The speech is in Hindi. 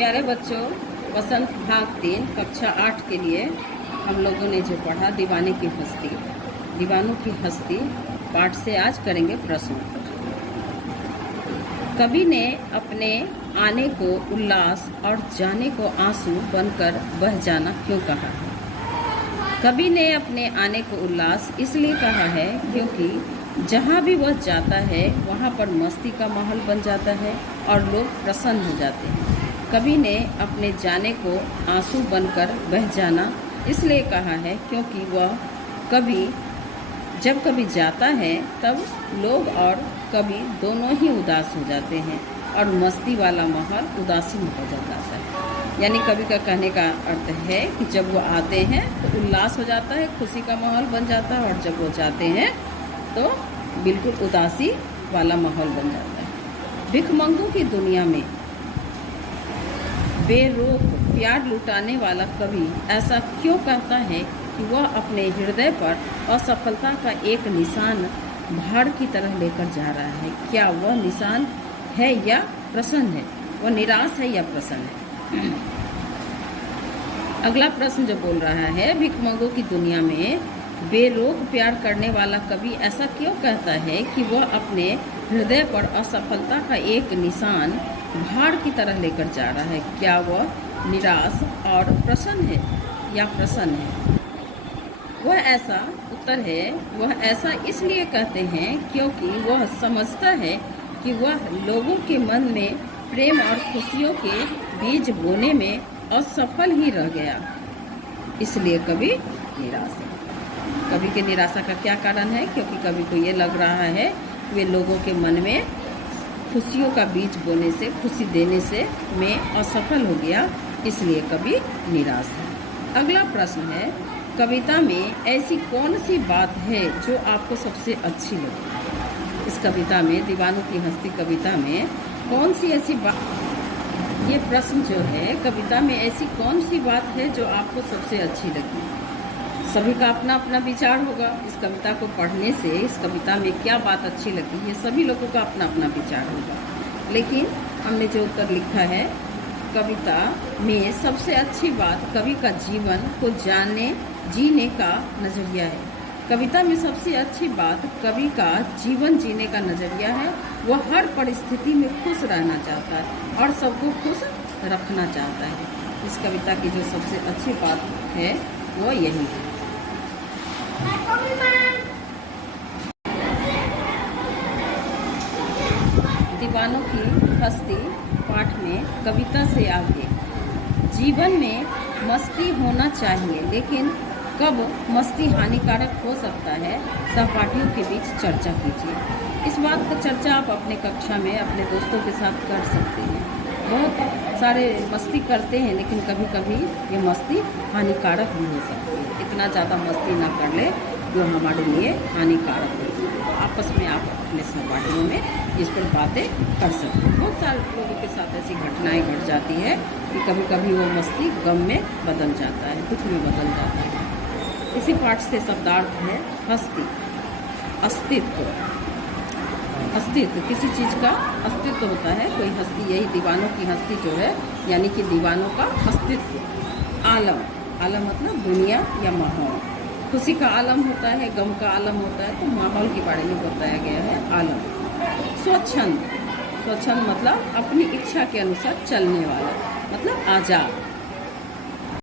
प्यारे बच्चों, वसंत भाग 3 कक्षा 8 के लिए हम लोगों ने जो पढ़ा दीवाने की हस्ती, दीवानों की हस्ती पाठ से आज करेंगे प्रश्न उत्तर। कवि ने अपने आने को उल्लास और जाने को आंसू बनकर बह जाना क्यों कहा है? कवि ने अपने आने को उल्लास इसलिए कहा है क्योंकि जहाँ भी वह जाता है वहाँ पर मस्ती का माहौल बन जाता है और लोग प्रसन्न हो जाते हैं। कवि ने अपने जाने को आंसू बनकर बह जाना इसलिए कहा है क्योंकि वह जब कभी जाता है तब लोग और कवि दोनों ही उदास हो जाते हैं और मस्ती वाला माहौल उदासीन हो जाता है। यानी कवि का कहने का अर्थ है कि जब वो आते हैं तो उल्लास हो जाता है, खुशी का माहौल बन जाता है, और जब वो जाते हैं तो बिल्कुल उदासी वाला माहौल बन जाता है। भिखमंगों की दुनिया में बेरोक प्यार लुटाने वाला कवि ऐसा क्यों कहता है कि वह अपने हृदय पर असफलता का एक निशान भाड़ की तरह लेकर जा रहा है? क्या वह निशान है या प्रसन्न है? वह निराश है या प्रसन्न है? अगला प्रश्न जो बोल रहा है, भिखमंगों की दुनिया में बेरोक प्यार करने वाला कवि ऐसा क्यों कहता है कि वह अपने हृदय पर असफलता का एक निशान भाड़ की तरह लेकर जा रहा है? क्या वह निराश और प्रसन्न है या प्रसन्न है? वह ऐसा उत्तर है, वह ऐसा इसलिए कहते हैं क्योंकि वह समझता है कि वह लोगों के मन में प्रेम और खुशियों के बीज बोने में असफल ही रह गया, इसलिए कवि निराश है। कवि के निराशा का क्या कारण है? क्योंकि कवि को ये लग रहा है कि वे लोगों के मन में खुशियों का बीज बोने से, खुशी देने से मैं असफल हो गया, इसलिए कवि निराश है। अगला प्रश्न है, कविता में ऐसी कौन सी बात है जो आपको सबसे अच्छी लगी? इस कविता में, दीवानों की हस्ती कविता में कौन सी ऐसी बात, ये प्रश्न जो है, कविता में ऐसी कौन सी बात है जो आपको सबसे अच्छी लगी? सभी का अपना अपना विचार होगा। इस कविता को पढ़ने से इस कविता में क्या बात अच्छी लगी, ये सभी लोगों का अपना अपना विचार होगा। लेकिन हमने जो उत्तर लिखा है, कविता में सबसे अच्छी बात कवि का जीवन को जीने का नज़रिया है। कविता में सबसे अच्छी बात कवि का जीवन जीने का नज़रिया है। वह हर परिस्थिति में खुश रहना चाहता है और सबको खुश रखना चाहता है। इस कविता की जो सबसे अच्छी बात है वो यही है। दीवानों की हस्ती पाठ में कविता से आगे, जीवन में मस्ती होना चाहिए, लेकिन कब मस्ती हानिकारक हो सकता है, सहपाठियों के बीच चर्चा कीजिए। इस बात पर चर्चा आप अपने कक्षा में अपने दोस्तों के साथ कर सकते हैं। बहुत सारे मस्ती करते हैं, लेकिन कभी कभी ये मस्ती हानिकारक भी हो सकती है। इतना ज़्यादा मस्ती ना कर ले जो हमारे लिए हानिकारक हो सकती है। आपस में आप अपने सहपाठियों में इस पर बातें कर सकते हैं। बहुत सारे लोगों के साथ ऐसी घटनाएं घट जाती है कि कभी कभी वो मस्ती गम में बदल जाता है, दुख में बदल जाता है। इसी पाठ से शब्दार्थ है हस्ती, अस्तित्व। अस्तित्व, किसी चीज़ का अस्तित्व होता है, कोई हस्ती, यही दीवानों की हस्ती जो है, यानी कि दीवानों का अस्तित्व। आलम, आलम मतलब दुनिया या माहौल। खुशी का आलम होता है, गम का आलम होता है, तो माहौल के बारे में बताया गया है आलम। स्वच्छंद, स्वच्छंद मतलब अपनी इच्छा के अनुसार चलने वाला, मतलब आज़ाद।